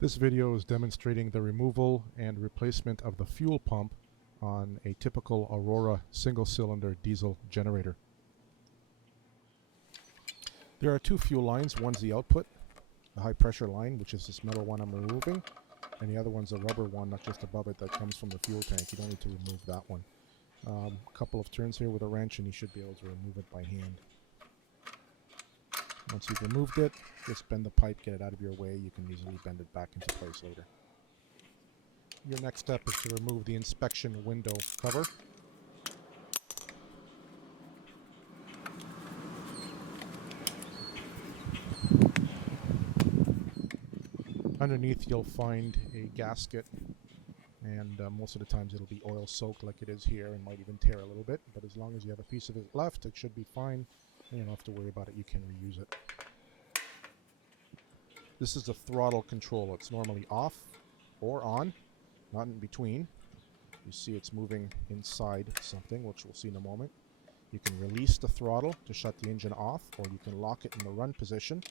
This video is demonstrating the removal and replacement of the fuel pump on a typical Aurora single-cylinder diesel generator. There are two fuel lines. One's the output, the high pressure line, which is this metal one I'm removing, and the other one's a rubber one not just above it that comes from the fuel tank. You don't need to remove that one. A couple of turns here with a wrench and you should be able to remove it by hand. Once you've removed it, just bend the pipe, get it out of your way. You can easily bend it back into place later. Your next step is to remove the inspection window cover. Underneath you'll find a gasket, and most of the times it'll be oil soaked like it is here and might even tear a little bit, but as long as you have a piece of it left, it should be fine. You don't have to worry about it. You can reuse it. This is the throttle control. It's normally off or on, not in between. You see it's moving inside something, which we'll see in a moment. You can release the throttle to shut the engine off, or you can lock it in the run position,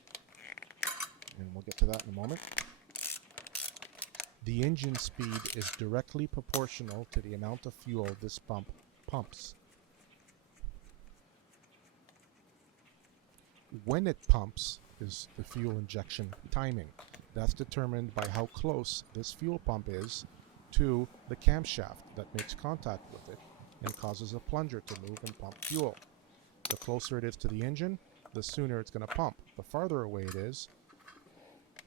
and we'll get to that in a moment. The engine speed is directly proportional to the amount of fuel this pump pumps. When it pumps is the fuel injection timing. That's determined by how close this fuel pump is to the camshaft that makes contact with it and causes a plunger to move and pump fuel. The closer it is to the engine, the sooner it's going to pump. The farther away it is,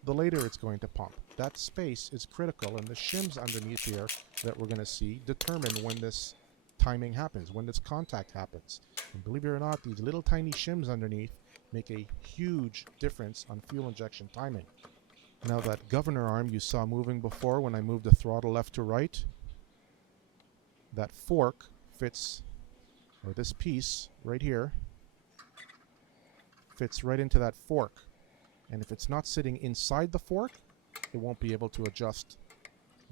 the later it's going to pump. That space is critical, and the shims underneath here that we're going to see determine when this timing happens, when this contact happens. And believe it or not, these little tiny shims underneath make a huge difference on fuel injection timing. Now that governor arm you saw moving before when I moved the throttle left to right, that fork fits, or this piece right here, fits right into that fork. And if it's not sitting inside the fork, it won't be able to adjust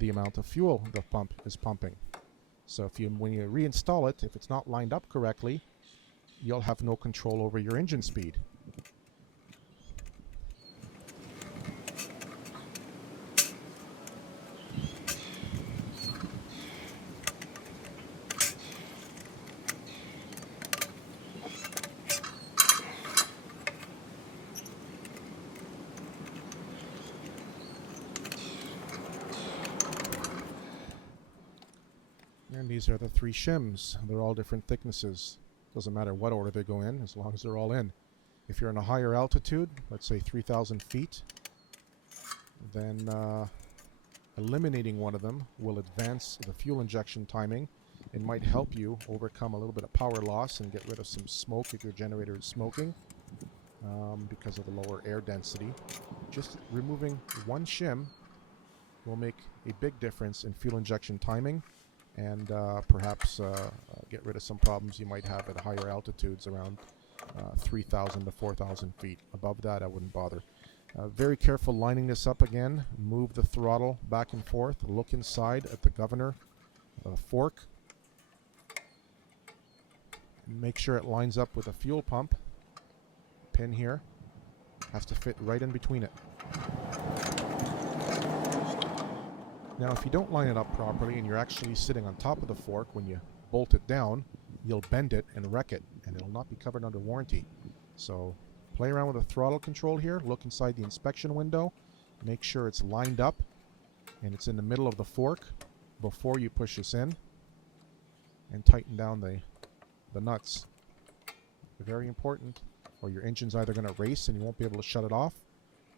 the amount of fuel the pump is pumping. So when you reinstall it, if it's not lined up correctly, you'll have no control over your engine speed. And these are the three shims. They're all different thicknesses. Doesn't matter what order they go in, as long as they're all in. If you're in a higher altitude, let's say 3,000 feet, then eliminating one of them will advance the fuel injection timing. It might help you overcome a little bit of power loss and get rid of some smoke if your generator is smoking because of the lower air density. Just removing one shim will make a big difference in fuel injection timing, and perhaps get rid of some problems you might have at higher altitudes around 3,000 to 4,000 feet. Above that, I wouldn't bother. Very careful lining this up again. Move the throttle back and forth. Look inside at the governor fork. Make sure it lines up with a fuel pump. Pin here has to fit right in between it. Now, if you don't line it up properly and you're actually sitting on top of the fork when you bolt it down, you'll bend it and wreck it, and it'll not be covered under warranty. So play around with the throttle control here. Look inside the inspection window. Make sure it's lined up and it's in the middle of the fork before you push this in, and tighten down the nuts. Very important, or your engine's either going to race and you won't be able to shut it off,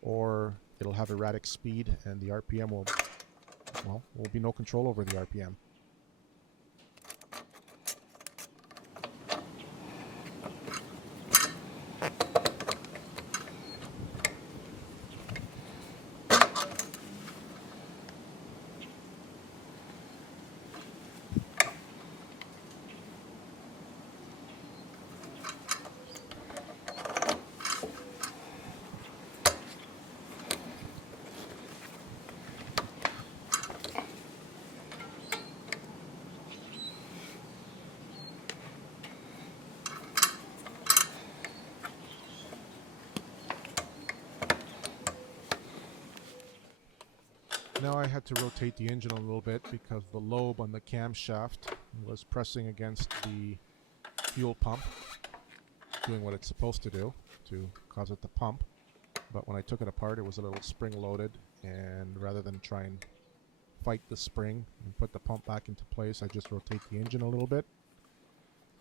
or it'll have erratic speed and the RPM will be no control over the RPM. Now I had to rotate the engine a little bit because the lobe on the camshaft was pressing against the fuel pump, doing what it's supposed to do to cause it to pump. But when I took it apart, it was a little spring-loaded, and rather than try and fight the spring and put the pump back into place, I just rotate the engine a little bit.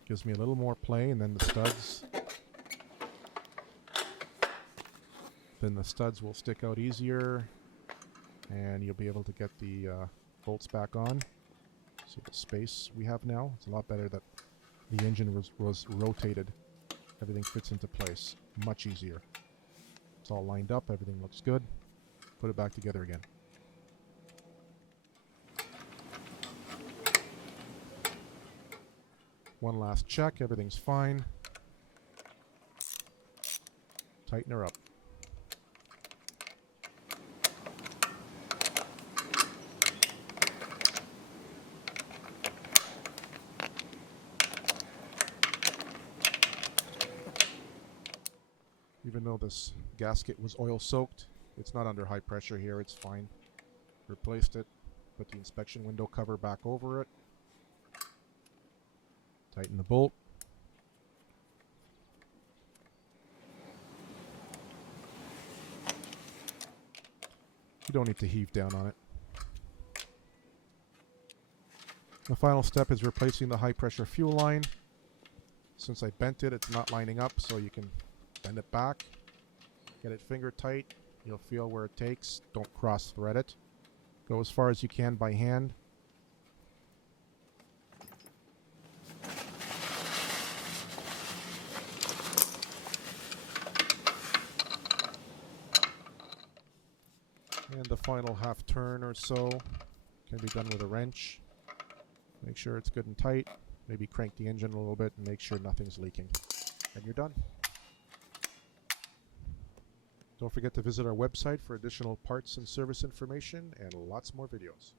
Gives me a little more play, and then the studs will stick out easier, and you'll be able to get the bolts back on. See the space we have now? It's a lot better that the engine was rotated. Everything fits into place. Much easier. It's all lined up. Everything looks good. Put it back together again. One last check. Everything's fine. Tighten her up. Even though this gasket was oil soaked, it's not under high pressure here, it's fine. Replaced it, put the inspection window cover back over it, tighten the bolt. You don't need to heave down on it. The final step is replacing the high pressure fuel line. Since I bent it, it's not lining up, so you can bend it back, get it finger tight. You'll feel where it takes. Don't cross thread it. Go as far as you can by hand. And the final half turn or so can be done with a wrench. Make sure it's good and tight. Maybe crank the engine a little bit and make sure nothing's leaking. And you're done. Don't forget to visit our website for additional parts and service information and lots more videos.